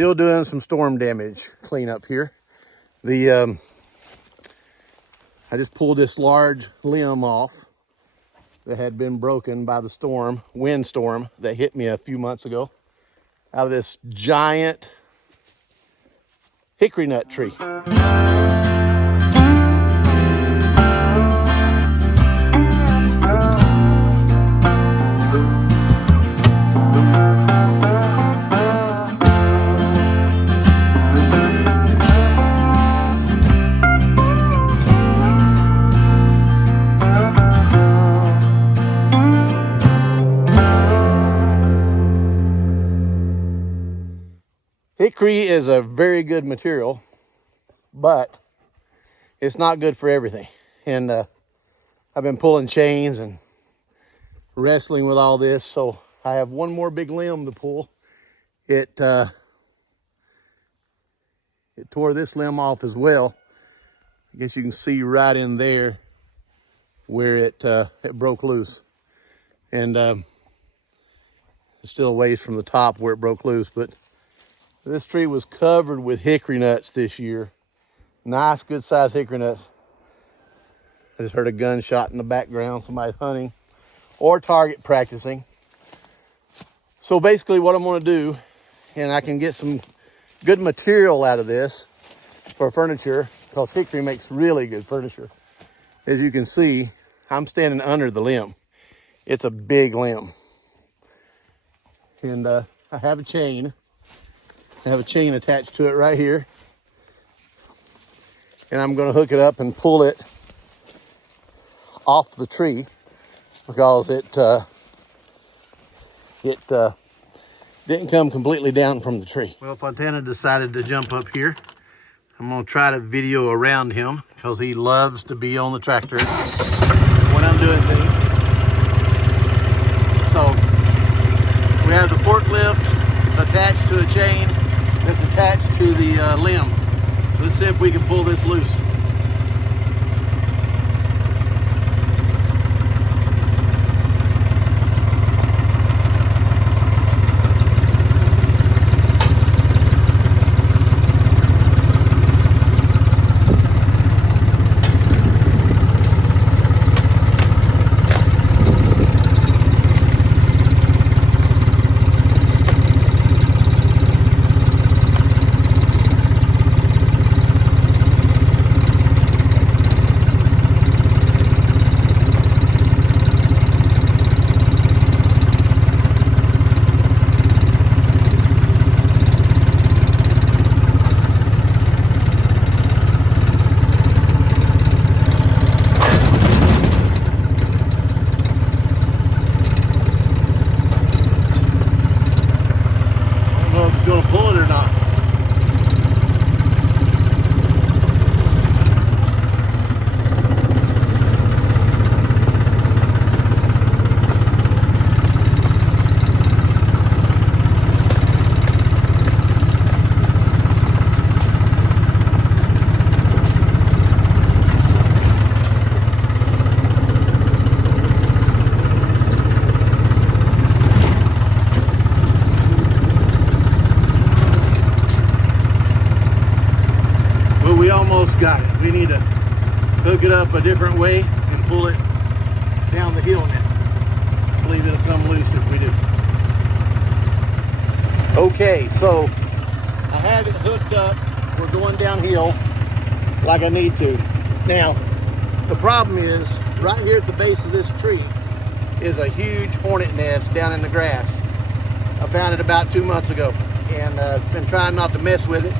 Still doing some storm damage cleanup here. I just pulled this large limb off that had been broken by the windstorm that hit me a few months ago, out of this giant hickory nut tree. Hickory is a very good material, but it's not good for everything. And I've been pulling chains and wrestling with all this, so I have one more big limb to pull. It tore this limb off as well. I guess you can see right in there where it broke loose. And it's still a ways from the top where it broke loose, but this tree was covered with hickory nuts this year. Nice, good sized hickory nuts. I just heard a gunshot in the background, somebody hunting or target practicing. So basically what I'm gonna do, and I can get some good material out of this for furniture, because hickory makes really good furniture. As you can see, I'm standing under the limb. It's a big limb. And I have a chain. I have a chain attached to it right here. And I'm gonna hook it up and pull it off the tree because it didn't come completely down from the tree. Well, Fontana decided to jump up here. I'm gonna try to video around him because he loves to be on the tractor when I'm doing things. So we have the forklift attached to a chain that's attached to the limb. So let's see if we can pull this loose. Gonna pull it or not. Got it. We need to hook it up a different way and pull it down the hill now. I believe it'll come loose if we do. Okay, so I have it hooked up. We're going downhill like I need to. Now, the problem is right here at the base of this tree is a huge hornet nest down in the grass. I found it about 2 months ago and been trying not to mess with it.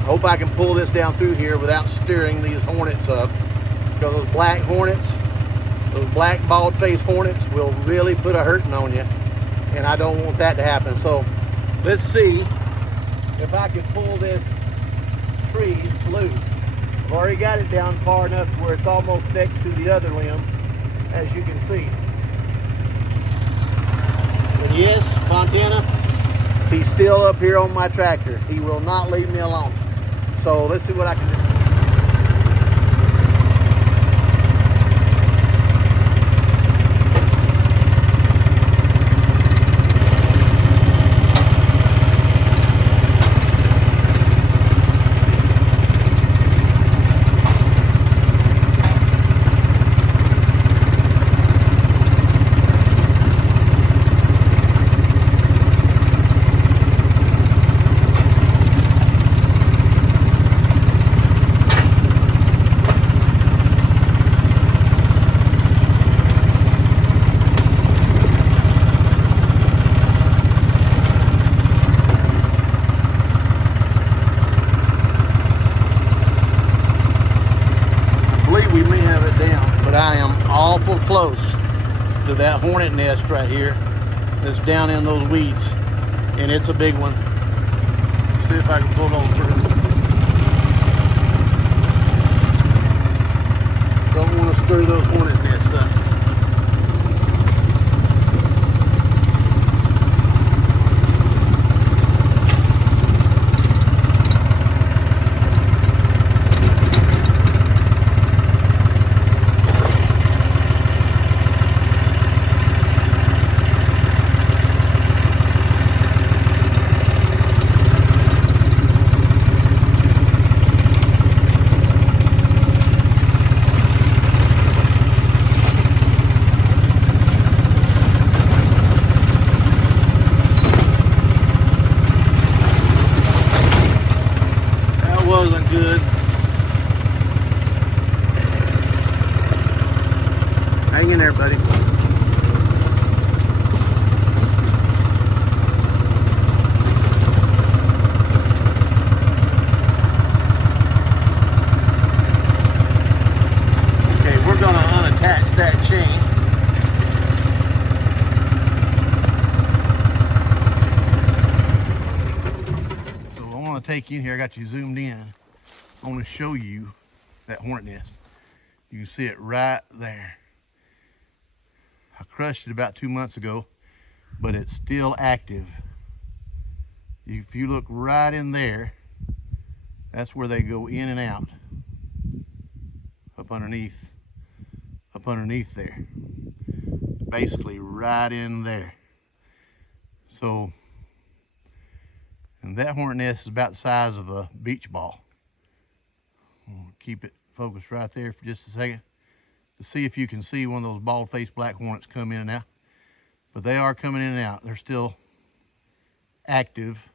I hope I can pull this down through here without stirring these hornets up, because those black hornets, those black bald-faced hornets will really put a hurting on you, and I don't want that to happen. So let's see if I can pull this tree loose. I've already got it down far enough where it's almost next to the other limb, as you can see. And yes, Fontana, he's still up here on my tractor. He will not leave me alone. So let's see what I can do. think we may have it down, but I am awful close to that hornet nest right here that's down in those weeds, and it's a big one. Let's see if I can pull it on through. Don't want to stir those hornet nests up. Good. Hang in there, buddy. Okay, we're gonna unattach that chain. So I want to take you in here. I got you zoomed in. I want to show you that hornet nest. You can see it right there. I crushed it about 2 months ago, but it's still active. If you look right in there, that's where they go in and out. Up underneath there. Basically right in there. So, and that hornet nest is about the size of a beach ball. Keep it focused right there for just a second to see if you can see one of those bald-faced black hornets come in and out. But they are coming in and out. They're still active.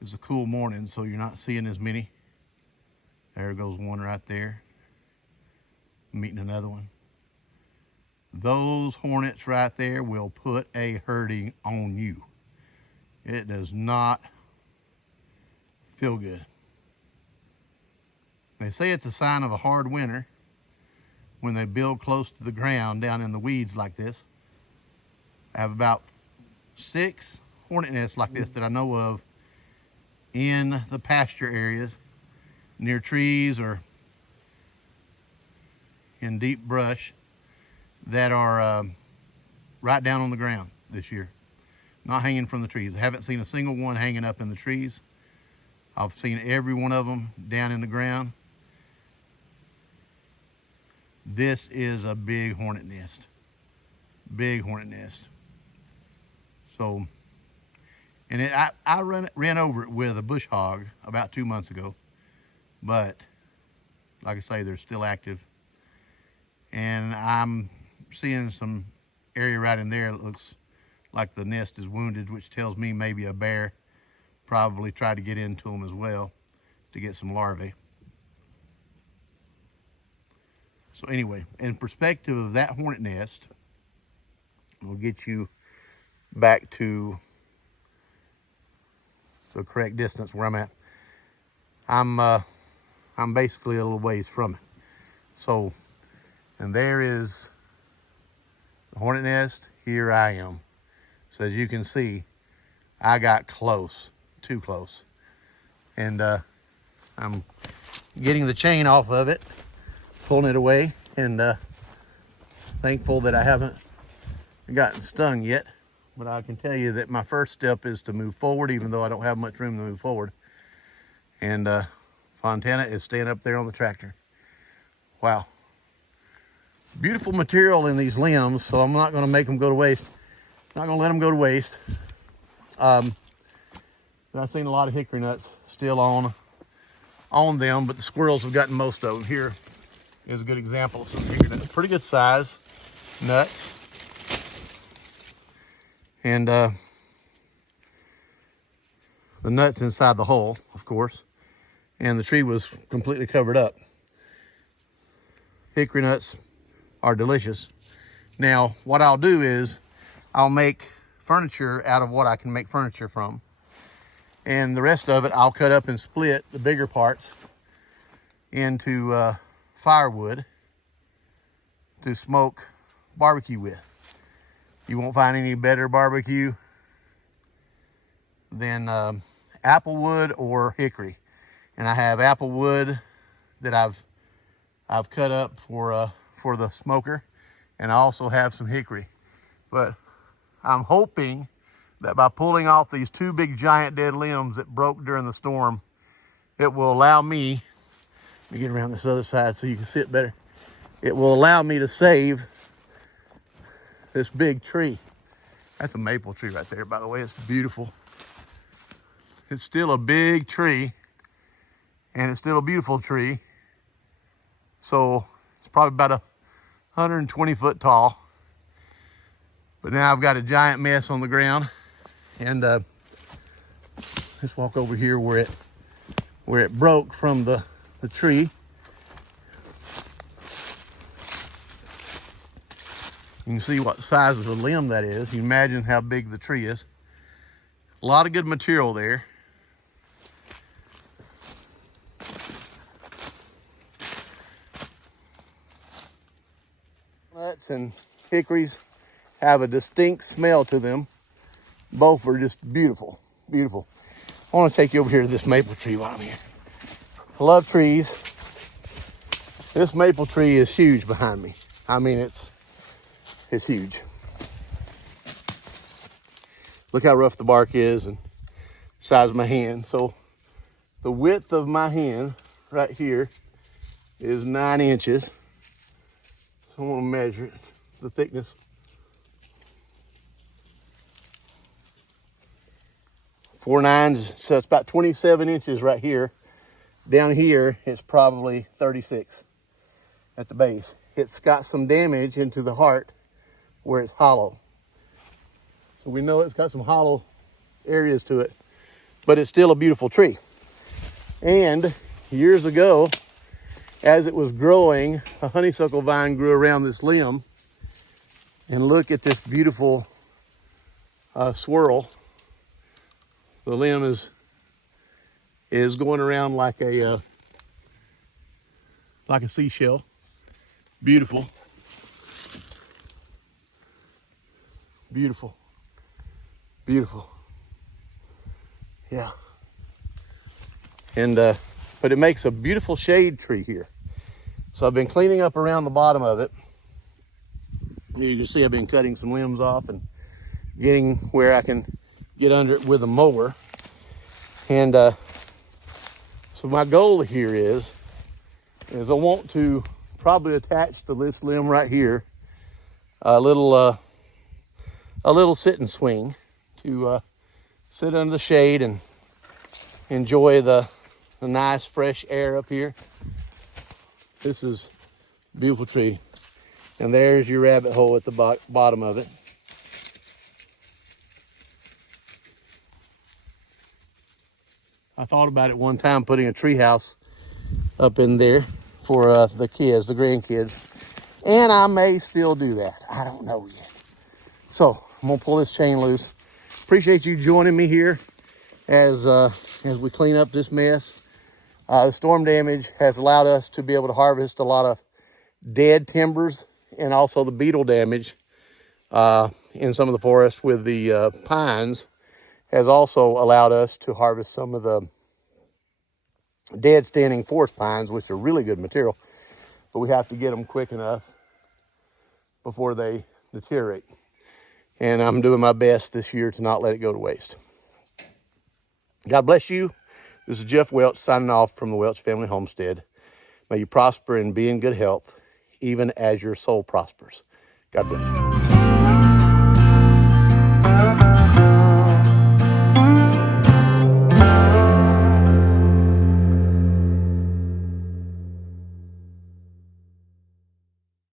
It's a cool morning, so you're not seeing as many. There goes one right there. Meeting another one. Those hornets right there will put a hurting on you. It does not feel good. They say it's a sign of a hard winter when they build close to the ground down in the weeds like this. I have about 6 hornet nests like this that I know of in the pasture areas, near trees or in deep brush that are right down on the ground this year, not hanging from the trees. I haven't seen a single one hanging up in the trees. I've seen every one of them down in the ground. This is a big hornet nest. Big hornet nest. So, and I ran over it with a bush hog about 2 months ago. But, like I say, they're still active. And I'm seeing some area right in there that looks like the nest is wounded, which tells me maybe a bear probably tried to get into them as well to get some larvae. So anyway, in perspective of that hornet nest, we'll get you back to the correct distance where I'm at. I'm basically a little ways from it. So, and there is the hornet nest. Here I am. So as you can see, I got close, too close. And I'm getting the chain off of it, pulling it away, and thankful that I haven't gotten stung yet. But I can tell you that my first step is to move forward, even though I don't have much room to move forward. And Fontana is staying up there on the tractor. Wow. Beautiful material in these limbs, so I'm not going to make them go to waste. Not going to let them go to waste. I've seen a lot of hickory nuts still on them, but the squirrels have gotten most of them. Here is a good example of some hickory nuts. Pretty good size nuts. And the nuts inside the hole, of course. And the tree was completely covered up. Hickory nuts are delicious. Now, what I'll do is I'll make furniture out of what I can make furniture from. And the rest of it, I'll cut up and split the bigger parts into firewood to smoke barbecue with. You won't find any better barbecue than apple wood or hickory. And I have apple wood that I've cut up for the smoker, and I also have some hickory. But I'm hoping that by pulling off these two big giant dead limbs that broke during the storm, it will allow me, let me get around this other side so you can sit better. It will allow me to save this big tree. That's a maple tree right there, by the way. It's beautiful. It's still a big tree, and it's still a beautiful tree. So it's probably about 120 foot tall. But now I've got a giant mess on the ground. And let's walk over here where it broke from the tree. You can see what size of a limb that is. You imagine how big the tree is. A lot of good material there. Nuts and hickories have a distinct smell to them. Both are just beautiful, beautiful. I want to take you over here to this maple tree while I'm here. I love trees. This maple tree is huge behind me. I mean, it's huge. Look how rough the bark is and the size of my hand. So the width of my hand right here is 9 inches. So I want to measure it, the thickness. 4 9s, so it's about 27 inches right here. Down here, it's probably 36 at the base. It's got some damage into the heart where it's hollow. So we know it's got some hollow areas to it, but it's still a beautiful tree. And years ago, as it was growing, a honeysuckle vine grew around this limb. And look at this beautiful swirl. The limb is going around like a seashell. Beautiful. Beautiful. Beautiful. Yeah. And but it makes a beautiful shade tree here. So I've been cleaning up around the bottom of it. You can see I've been cutting some limbs off and getting where I can get under it with a mower. And so my goal here is I want to probably attach to this limb right here a little sit and swing to sit under the shade and enjoy the nice fresh air up here. This is a beautiful tree. And there's your rabbit hole at the bottom of it. I thought about it one time putting a tree house up in there for the kids, the grandkids. And I may still do that. I don't know yet. So I'm gonna pull this chain loose. Appreciate you joining me here as we clean up this mess. The storm damage has allowed us to be able to harvest a lot of dead timbers, and also the beetle damage in some of the forest with the pines has also allowed us to harvest some of the dead standing forest pines, which are really good material, but we have to get them quick enough before they deteriorate. And I'm doing my best this year to not let it go to waste. God bless you. This is Jeff Welch signing off from the Welch Family Homestead. May you prosper and be in good health, even as your soul prospers. God bless you.